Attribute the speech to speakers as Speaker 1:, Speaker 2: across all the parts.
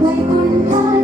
Speaker 1: Ngày.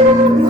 Speaker 1: Thank you.